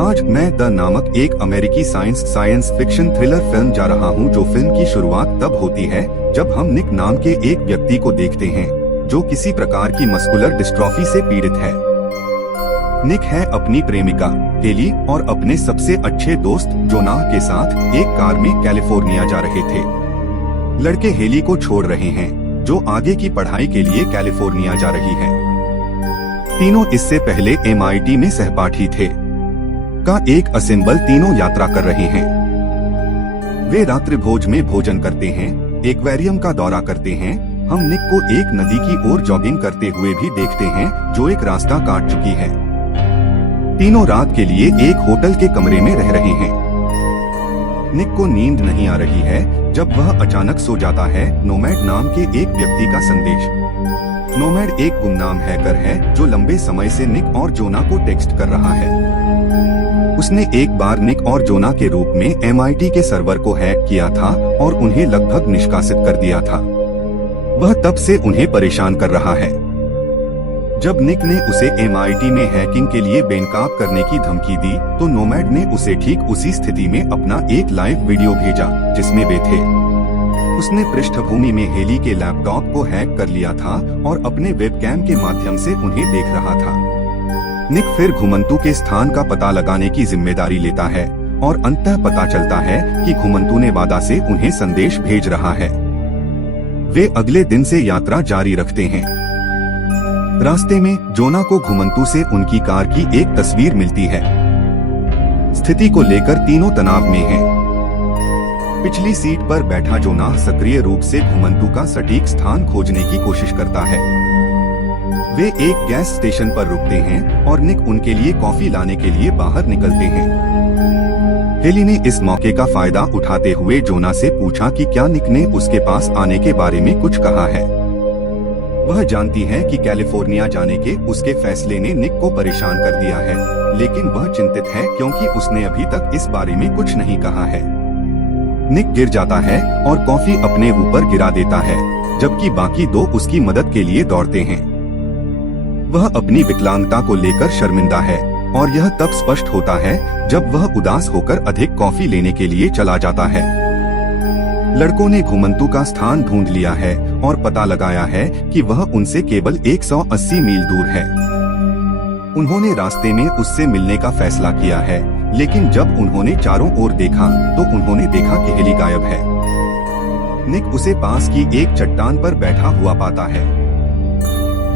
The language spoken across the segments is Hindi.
आज मैं द नामक एक अमेरिकी साइंस फिक्शन थ्रिलर फिल्म जा रहा हूं, जो फिल्म की शुरुआत तब होती है जब हम निक नाम के एक व्यक्ति को देखते हैं जो किसी प्रकार की मस्कुलर डिस्ट्रॉफी से पीड़ित है। निक है अपनी प्रेमिका हेली और अपने सबसे अच्छे दोस्त जोनाह के साथ एक कार में कैलिफोर्निया जा रहे थे। लड़के हेली को छोड़ रहे हैं जो आगे की पढ़ाई के लिए कैलिफोर्निया जा रही है। तीनों इससे पहले MIT में सहपाठी थे का एक असेंबल तीनों यात्रा कर रहे हैं। वे रात्रि भोज में भोजन करते हैं, एक्वेरियम का दौरा करते हैं। हम निक को एक नदी की ओर जॉगिंग करते हुए भी देखते हैं जो एक रास्ता काट चुकी है। तीनों रात के लिए एक होटल के कमरे में रह रहे हैं। निक को नींद नहीं आ रही है जब वह अचानक सो जाता है। नोमैड नाम के एक व्यक्ति का संदेश। नोमैड एक गुमनाम हैकर है जो लंबे समय से निक और जोना को टेक्स्ट कर रहा है। उसने एक बार निक और जोना के रूप में MIT के सर्वर को हैक किया था और उन्हें लगभग निष्कासित कर दिया था। वह तब से उन्हें परेशान कर रहा है। जब निक ने उसे MIT में हैकिंग के लिए बेनकाब करने की धमकी दी तो नोमैड ने उसे ठीक उसी स्थिति में अपना एक लाइव वीडियो भेजा जिसमें वे थे। उसने पृष्ठभूमि में हेली के लैपटॉप को हैक कर लिया था और अपने वेबकैम के माध्यम से उन्हें देख रहा था। निक फिर घुमंतू के स्थान का पता लगाने की जिम्मेदारी लेता है और अंततः पता चलता है कि घुमंतू ने वादा से उन्हें संदेश भेज रहा है। वे अगले दिन से यात्रा जारी रखते हैं। रास्ते में जोना को घुमंतू से उनकी कार की एक तस्वीर मिलती है। स्थिति को लेकर तीनों तनाव में हैं। पिछली सीट पर बैठा जोना सक्रिय रूप से घुमंतू का सटीक स्थान खोजने की कोशिश करता है। वे एक गैस स्टेशन पर रुकते हैं और निक उनके लिए कॉफी लाने के लिए बाहर निकलते हैं। हेली ने इस मौके का फायदा उठाते हुए जोना से पूछा कि क्या निक ने उसके पास आने के बारे में कुछ कहा है। वह जानती है कि कैलिफोर्निया जाने के उसके फैसले ने निक को परेशान कर दिया है, लेकिन वह चिंतित है क्योंकि उसने अभी तक इस बारे में कुछ नहीं कहा है। निक गिर जाता है और कॉफी अपने ऊपर गिरा देता है, जबकि बाकी दो उसकी मदद के लिए दौड़ते हैं। वह अपनी विकलांगता को लेकर शर्मिंदा है और यह तब स्पष्ट होता है जब वह उदास होकर अधिक कॉफी लेने के लिए चला जाता है। लड़कों ने घुमंतू का स्थान ढूंढ लिया है और पता लगाया है कि वह उनसे केवल 180 मील दूर है। उन्होंने रास्ते में उससे मिलने का फैसला किया है, लेकिन जब उन्होंने चारों ओर देखा तो उन्होंने देखा कि हेली गायब है। निक उसे पास की एक चट्टान पर बैठा हुआ पाता है।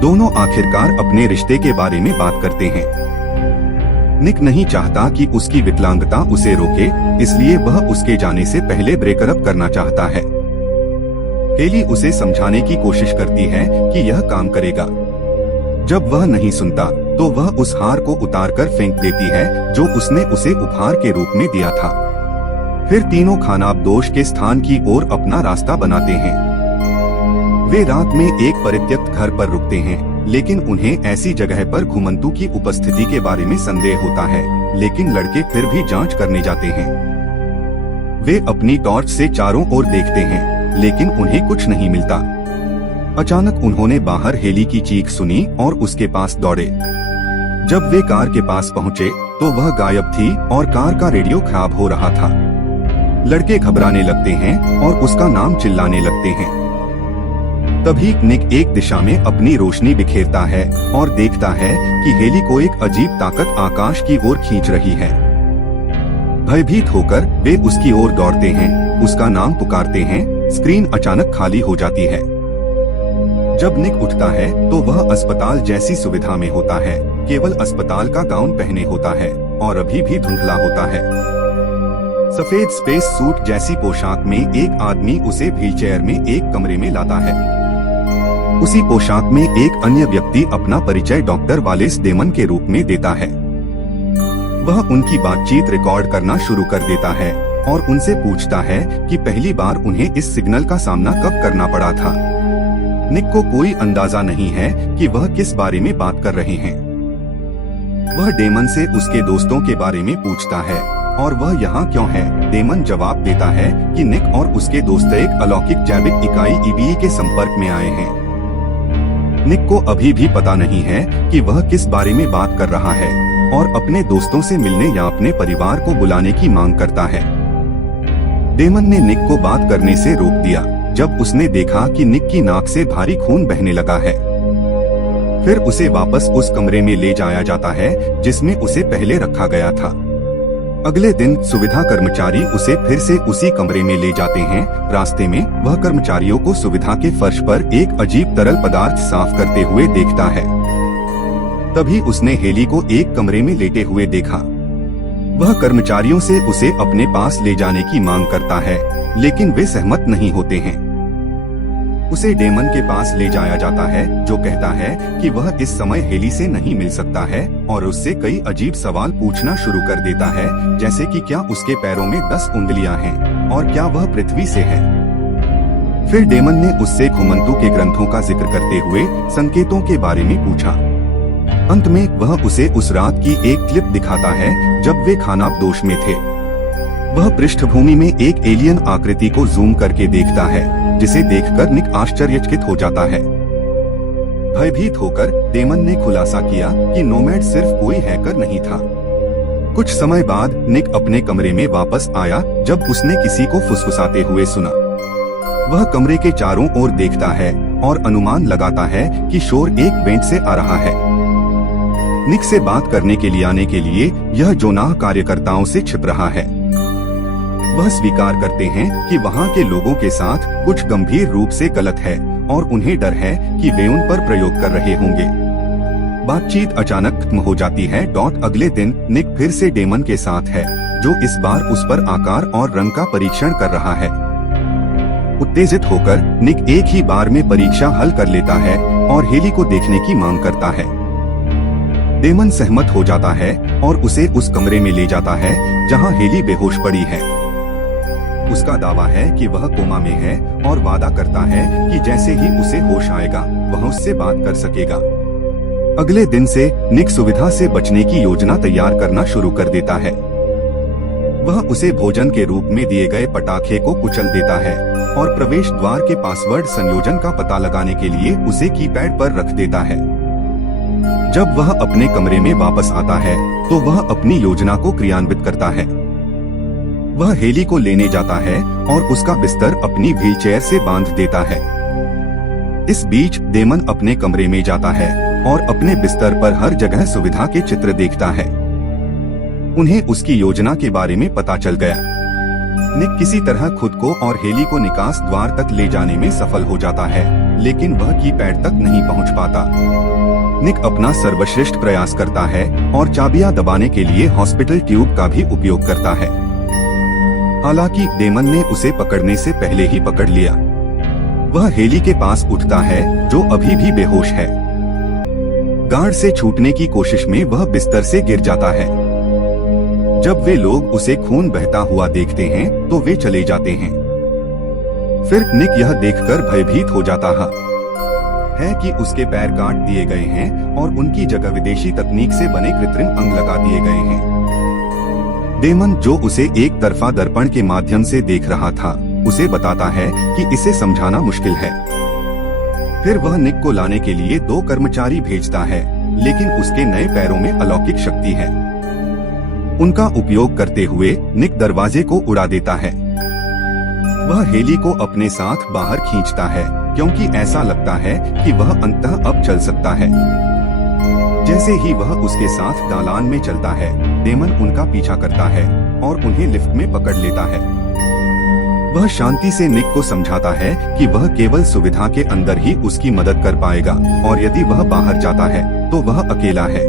दोनों आखिरकार अपने रिश्ते के बारे में बात करते हैं। निक नहीं चाहता कि उसकी विकलांगता उसे रोके, इसलिए वह उसके जाने से पहले ब्रेकअप करना चाहता है। हेली उसे समझाने की कोशिश करती है कि यह काम करेगा। जब वह नहीं सुनता तो वह उस हार को उतारकर फेंक देती है जो उसने उसे उपहार के रूप में दिया था। फिर तीनों खानाबदोश के स्थान की ओर अपना रास्ता बनाते हैं। वे रात में एक परित्यक्त घर पर रुकते हैं, लेकिन उन्हें ऐसी जगह पर घुमंतू की उपस्थिति के बारे में संदेह होता है, लेकिन लड़के फिर भी जांच करने जाते हैं। वे अपनी टॉर्च से चारों ओर देखते हैं, लेकिन उन्हें कुछ नहीं मिलता। अचानक उन्होंने बाहर हेली की चीख सुनी और उसके पास दौड़े। जब वे कार के पास पहुंचे तो वह गायब थी और कार का रेडियो खराब हो रहा था। लड़के घबराने लगते हैं और उसका नाम चिल्लाने लगते हैं। तभी निक एक दिशा में अपनी रोशनी बिखेरता है और देखता है कि हेली को एक अजीब ताकत आकाश की ओर खींच रही है। भयभीत होकर वे उसकी ओर दौड़ते हैं, उसका नाम पुकारते हैं। स्क्रीन अचानक खाली हो जाती है। जब निक उठता है तो वह अस्पताल जैसी सुविधा में होता है, केवल अस्पताल का गाउन पहने होता है और अभी भी धुंधला होता है। सफेद स्पेस सूट जैसी पोशाक में एक आदमी उसे व्हीलचेयर में एक कमरे में लाता है। उसी पोशाक में एक अन्य व्यक्ति अपना परिचय डॉक्टर वालेस डेमन के रूप में देता है। वह उनकी बातचीत रिकॉर्ड करना शुरू कर देता है और उनसे पूछता है कि पहली बार उन्हें इस सिग्नल का सामना कब करना पड़ा था। निक को कोई अंदाजा नहीं है कि वह किस बारे में बात कर रहे हैं। वह डेमन से उसके दोस्तों के बारे में पूछता है और वह यहाँ क्यों है। डेमन जवाब देता है कि निक और उसके दोस्त एक अलौकिक जैविक इकाई EBE के संपर्क में आए हैं। निक को अभी भी पता नहीं है कि वह किस बारे में बात कर रहा है और अपने दोस्तों से मिलने या अपने परिवार को बुलाने की मांग करता है। डेमन ने निक को बात करने से रोक दिया जब उसने देखा कि निक की नाक से भारी खून बहने लगा है। फिर उसे वापस उस कमरे में ले जाया जाता है जिसमें उसे पहले रखा गया था। अगले दिन सुविधा कर्मचारी उसे फिर से उसी कमरे में ले जाते हैं। रास्ते में वह कर्मचारियों को सुविधा के फर्श पर एक अजीब तरल पदार्थ साफ करते हुए देखता है। तभी उसने हेली को एक कमरे में लेटे हुए देखा। वह कर्मचारियों से उसे अपने पास ले जाने की मांग करता है, लेकिन वे सहमत नहीं होते हैं। उसे डेमन के पास ले जाया जाता है जो कहता है कि वह इस समय हेली से नहीं मिल सकता है और उससे कई अजीब सवाल पूछना शुरू कर देता है, जैसे कि क्या उसके पैरों में 10 उंगलियां हैं और क्या वह पृथ्वी से है। फिर डेमन ने उससे घुमंतू के ग्रंथों का जिक्र करते हुए संकेतों के बारे में पूछा। अंत में वह उसे उस रात की एक क्लिप दिखाता है जब वे खानाबदोश में थे। वह पृष्ठभूमि में एक एलियन आकृति को जूम करके देखता है, जिसे देखकर निक आश्चर्यचकित हो जाता है। भयभीत होकर डेमन ने खुलासा किया कि नोमैड सिर्फ कोई हैकर नहीं था। कुछ समय बाद निक अपने कमरे में वापस आया जब उसने किसी को फुसफुसाते हुए सुना। वह कमरे के चारों ओर देखता है और अनुमान लगाता है कि शोर एक वेंट से आ रहा है। निक से बात करने के लिए आने के लिए यह जोनाह कार्यकर्ताओं से छिप रहा है। वह स्वीकार करते हैं कि वहाँ के लोगों के साथ कुछ गंभीर रूप से गलत है और उन्हें डर है कि वे उन पर प्रयोग कर रहे होंगे। बातचीत अचानक खत्म हो जाती है। अगले दिन निक फिर से डेमन के साथ है, जो इस बार उस पर आकार और रंग का परीक्षण कर रहा है। उत्तेजित होकर निक एक ही बार में परीक्षा हल कर लेता है और हेली को देखने की मांग करता है। डेमन सहमत हो जाता है और उसे उस कमरे में ले जाता है जहां हेली बेहोश पड़ी है। उसका दावा है कि वह कोमा में है और वादा करता है कि जैसे ही उसे होश आएगा वह उससे बात कर सकेगा। अगले दिन से निक सुविधा से बचने की योजना तैयार करना शुरू कर देता है। वह उसे भोजन के रूप में दिए गए पटाखे को कुचल देता है और प्रवेश द्वार के पासवर्ड संयोजन का पता लगाने के लिए उसे कीपैड पर रख देता है। जब वह अपने कमरे में वापस आता है तो वह अपनी योजना को क्रियान्वित करता है। वह हेली को लेने जाता है और उसका बिस्तर अपनी व्हीलचेयर से बांध देता है। इस बीच डेमन अपने कमरे में जाता है और अपने बिस्तर पर हर जगह सुविधा के चित्र देखता है। उन्हें उसकी योजना के बारे में पता चल गया। निक किसी तरह खुद को और हेली को निकास द्वार तक ले जाने में सफल हो जाता है, लेकिन वह कीपैड तक नहीं पहुंच पाता। निक अपना सर्वश्रेष्ठ प्रयास करता है और चाबियां दबाने के लिए हॉस्पिटल ट्यूब का भी उपयोग करता है। हालांकि डेमन ने उसे पकड़ने से पहले ही पकड़ लिया। वह हेली के पास उठता है जो अभी भी बेहोश है। गार्ड से छूटने की कोशिश में वह बिस्तर से गिर जाता है। जब वे लोग उसे खून बहता हुआ देखते हैं तो वे चले जाते हैं। फिर निक यह देखकर भयभीत हो जाता है कि उसके पैर काट दिए गए हैं और उनकी जगह विदेशी तकनीक से बने कृत्रिम अंग लगा दिए गए हैं। डेमन, जो उसे एक तरफा दर्पण के माध्यम से देख रहा था, उसे बताता है कि इसे समझाना मुश्किल है। फिर वह निक को लाने के लिए 2 कर्मचारी भेजता है, लेकिन उसके नए पैरों में अलौकिक शक्ति है। उनका उपयोग करते हुए निक दरवाजे को उड़ा देता है। वह हेली को अपने साथ बाहर खींचता है क्योंकि ऐसा लगता है कि वह अंततः अब चल सकता है। जैसे ही वह उसके साथ दालान में चलता है, डेमन उनका पीछा करता है और उन्हें लिफ्ट में पकड़ लेता है। वह शांति से निक को समझाता है कि वह केवल सुविधा के अंदर ही उसकी मदद कर पाएगा और यदि वह बाहर जाता है तो वह अकेला है।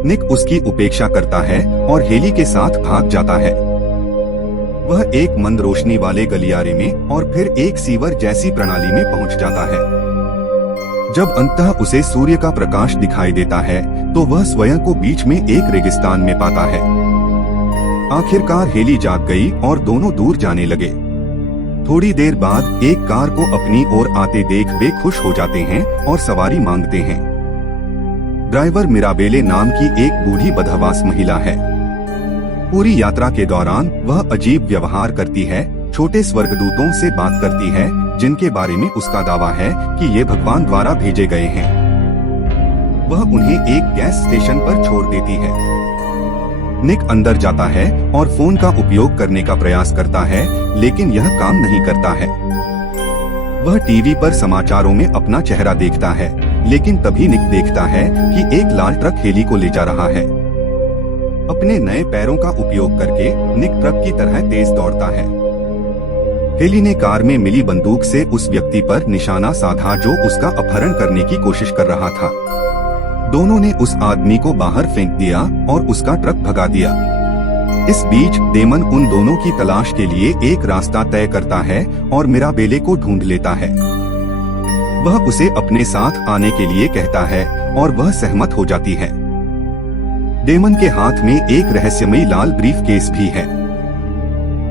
निक उसकी उपेक्षा करता है और हेली के साथ भाग जाता है। वह एक मंद रोशनी वाले गलियारे में और फिर एक सीवर जैसी प्रणाली में पहुंच जाता है। जब अंततः उसे सूर्य का प्रकाश दिखाई देता है तो वह स्वयं को बीच में एक रेगिस्तान में पाता है। आखिरकार हेली जाग गई और दोनों दूर जाने लगे। थोड़ी देर बाद एक कार को अपनी ओर आते देख वे खुश हो जाते हैं और सवारी मांगते हैं। ड्राइवर मिराबेले नाम की एक बूढ़ी बदहवास महिला है। पूरी यात्रा के दौरान वह अजीब व्यवहार करती है, छोटे स्वर्गदूतों से बात करती है जिनके बारे में उसका दावा है कि ये भगवान द्वारा भेजे गए हैं। वह उन्हें एक गैस स्टेशन पर छोड़ देती है। निक अंदर जाता है और फोन का उपयोग करने का प्रयास करता है, लेकिन यह काम नहीं करता है। वह टीवी पर समाचारों में अपना चेहरा देखता है, लेकिन तभी निक देखता है कि एक लाल ट्रक हेली को ले जा रहा है। अपने नए पैरों का उपयोग करके निक ट्रक की तरह तेज दौड़ता है। हेली ने कार में मिली बंदूक से उस व्यक्ति पर निशाना साधा जो उसका अपहरण करने की कोशिश कर रहा था। दोनों ने उस आदमी को बाहर फेंक दिया और उसका ट्रक भगा दिया। इस बीच डेमन उन दोनों की तलाश के लिए एक रास्ता तय करता है और मिराबेले को ढूंढ लेता है। वह उसे अपने साथ आने के लिए कहता है और वह सहमत हो जाती है। डेमन के हाथ में एक रहस्यमयी लाल ब्रीफकेस भी है।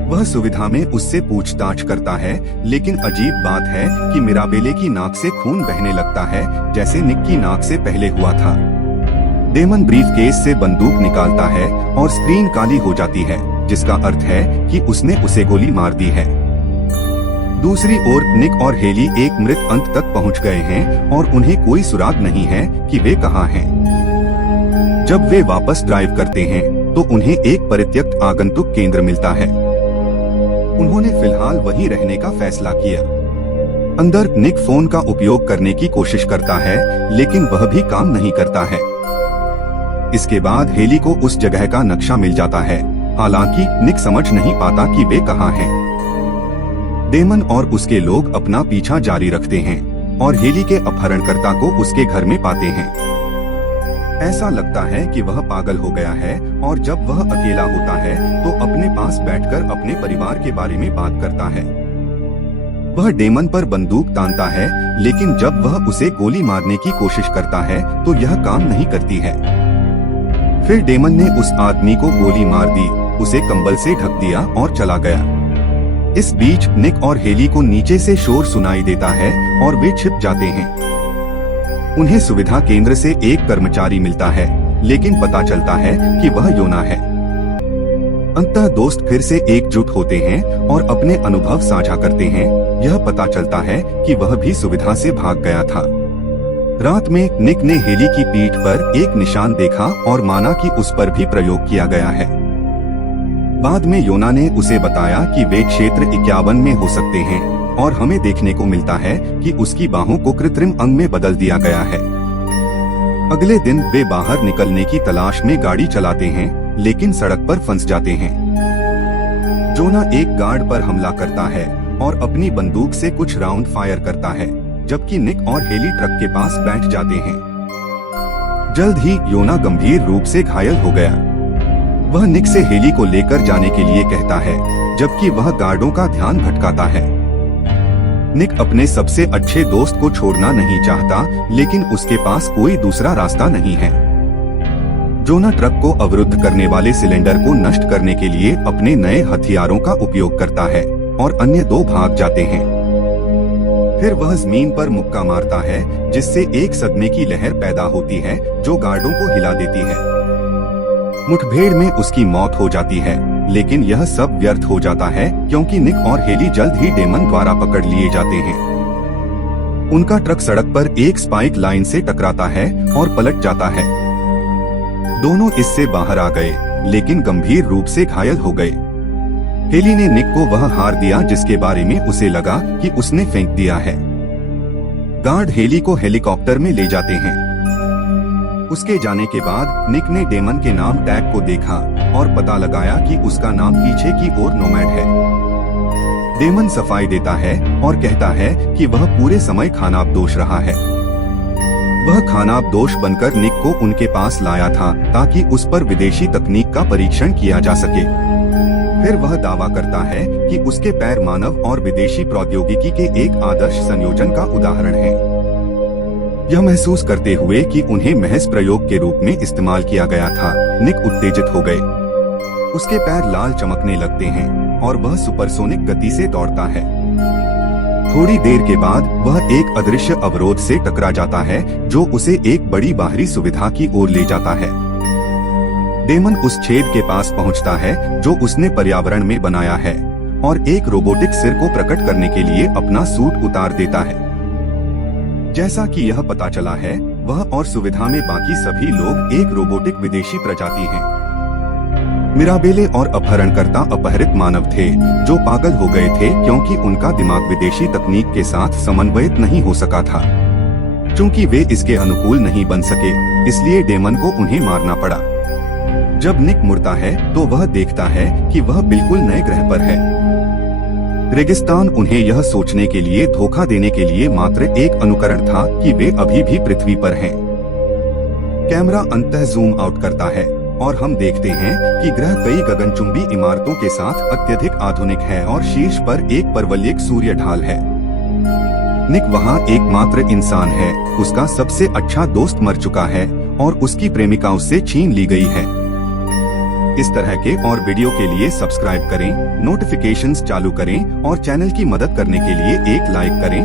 वह सुविधा में उससे पूछताछ करता है, लेकिन अजीब बात है कि मिराबेले की नाक से खून बहने लगता है, जैसे निक की नाक से पहले हुआ था। डेमन ब्रीफकेस से बंदूक निकालता है और स्क्रीन काली हो जाती है, जिसका अर्थ है कि उसने उसे गोली मार दी है। दूसरी ओर निक और हेली एक मृत अंत तक पहुंच गए हैं और उन्हें कोई सुराग नहीं है कि वे कहां हैं। जब वे वापस ड्राइव करते हैं तो उन्हें एक परित्यक्त आगंतुक केंद्र मिलता है। उन्होंने फिलहाल वहीं रहने का फैसला किया। अंदर निक फोन का उपयोग करने की कोशिश करता है, लेकिन वह भी काम नहीं करता है। इसके बाद हेली को उस जगह का नक्शा मिल जाता है, हालांकि निक समझ नहीं पाता कि वे कहां हैं। डेमन और उसके लोग अपना पीछा जारी रखते हैं और हेली के अपहरणकर्ता को उसके घर में पाते हैं। ऐसा लगता है कि वह पागल हो गया है और जब वह अकेला होता है तो अपने पास बैठकर अपने परिवार के बारे में बात करता है। वह डेमन पर बंदूक तानता है, लेकिन जब वह उसे गोली मारने की कोशिश करता है तो यह काम नहीं करती है। फिर डेमन ने उस आदमी को गोली मार दी, उसे कंबल से ढक दिया और चला गया। इस बीच निक और हेली को नीचे से शोर सुनाई देता है और वे छिप जाते हैं। उन्हें सुविधा केंद्र से एक कर्मचारी मिलता है, लेकिन पता चलता है कि वह योना है। अंततः दोस्त फिर से एकजुट होते हैं और अपने अनुभव साझा करते हैं। यह पता चलता है कि वह भी सुविधा से भाग गया था। रात में निक ने हेली की पीठ पर एक निशान देखा और माना कि उस पर भी प्रयोग किया गया है। बाद में योना ने उसे बताया कि वे क्षेत्र 51 में हो सकते हैं और हमें देखने को मिलता है कि उसकी बाहों को कृत्रिम अंग में बदल दिया गया है। अगले दिन वे बाहर निकलने की तलाश में गाड़ी चलाते हैं, लेकिन सड़क पर फंस जाते हैं। जोना एक गार्ड पर हमला करता है और अपनी बंदूक से कुछ राउंड फायर करता है, जबकि निक और हेली ट्रक के पास बैठ जाते हैं। जल्द ही योना गंभीर रूप से घायल हो गया। वह निक से हेली को लेकर जाने के लिए कहता है, जबकि वह गार्डों का ध्यान भटकाता है। निक अपने सबसे अच्छे दोस्त को छोड़ना नहीं चाहता, लेकिन उसके पास कोई दूसरा रास्ता नहीं है। जोना ट्रक को अवरुद्ध करने वाले सिलेंडर को नष्ट करने के लिए अपने नए हथियारों का उपयोग करता है और अन्य दो भाग जाते हैं। फिर वह जमीन पर मुक्का मारता है, जिससे एक सदमे की लहर पैदा होती है जो गार्डों को हिला देती है। मुठभेड़ में उसकी मौत हो जाती है, लेकिन यह सब व्यर्थ हो जाता है क्योंकि निक और हेली जल्द ही डेमन द्वारा पकड़ लिए जाते हैं। उनका ट्रक सड़क पर एक स्पाइक लाइन से टकराता है और पलट जाता है। दोनों इससे बाहर आ गए, लेकिन गंभीर रूप से घायल हो गए। हेली ने निक को वह हार दिया जिसके बारे में उसे लगा कि उसने फेंक दिया है। गार्ड हेली को हेलीकॉप्टर में ले जाते हैं। उसके जाने के बाद निक ने डेमन के नाम टैग को देखा और पता लगाया कि उसका नाम पीछे की ओर नोमैड है। डेमन सफाई देता है और कहता है कि वह पूरे समय खानाबदोश रहा है। वह खानाबदोश बनकर निक को उनके पास लाया था ताकि उस पर विदेशी तकनीक का परीक्षण किया जा सके। फिर वह दावा करता है कि उसके पैर मानव और विदेशी प्रौद्योगिकी के एक आदर्श संयोजन का उदाहरण है। यह महसूस करते हुए कि उन्हें महज प्रयोग के रूप में इस्तेमाल किया गया था, निक उत्तेजित हो गए। उसके पैर लाल चमकने लगते हैं और वह सुपरसोनिक गति से दौड़ता है। थोड़ी देर के बाद वह एक अदृश्य अवरोध से टकरा जाता है जो उसे एक बड़ी बाहरी सुविधा की ओर ले जाता है। डेमन उस छेद के पास पहुंचता है जो उसने पर्यावरण में बनाया है और एक रोबोटिक सिर को प्रकट करने के लिए अपना सूट उतार देता है। जैसा कि यह पता चला है, वह और सुविधा में बाकी सभी लोग एक रोबोटिक विदेशी प्रजाति हैं। मिराबेले और अपहरणकर्ता अपहरित मानव थे जो पागल हो गए थे क्योंकि उनका दिमाग विदेशी तकनीक के साथ समन्वयित नहीं हो सका था। चूंकि वे इसके अनुकूल नहीं बन सके, इसलिए डेमन को उन्हें मारना पड़ा। जब निक मुड़ता है तो वह देखता है कि वह बिल्कुल नए ग्रह पर है। रेगिस्तान उन्हें यह सोचने के लिए धोखा देने के लिए मात्र एक अनुकरण था कि वे अभी भी पृथ्वी पर हैं। कैमरा अंततः जूम आउट करता है और हम देखते हैं कि ग्रह कई गगनचुंबी इमारतों के साथ अत्यधिक आधुनिक है और शीर्ष पर एक परवलयिक सूर्य ढाल है। निक वहाँ एकमात्र इंसान है, उसका सबसे अच्छा दोस्त मर चुका है और उसकी प्रेमिका उससे छीन ली गई है। इस तरह के और वीडियो के लिए सब्सक्राइब करें, नोटिफिकेशंस चालू करें और चैनल की मदद करने के लिए एक लाइक करें।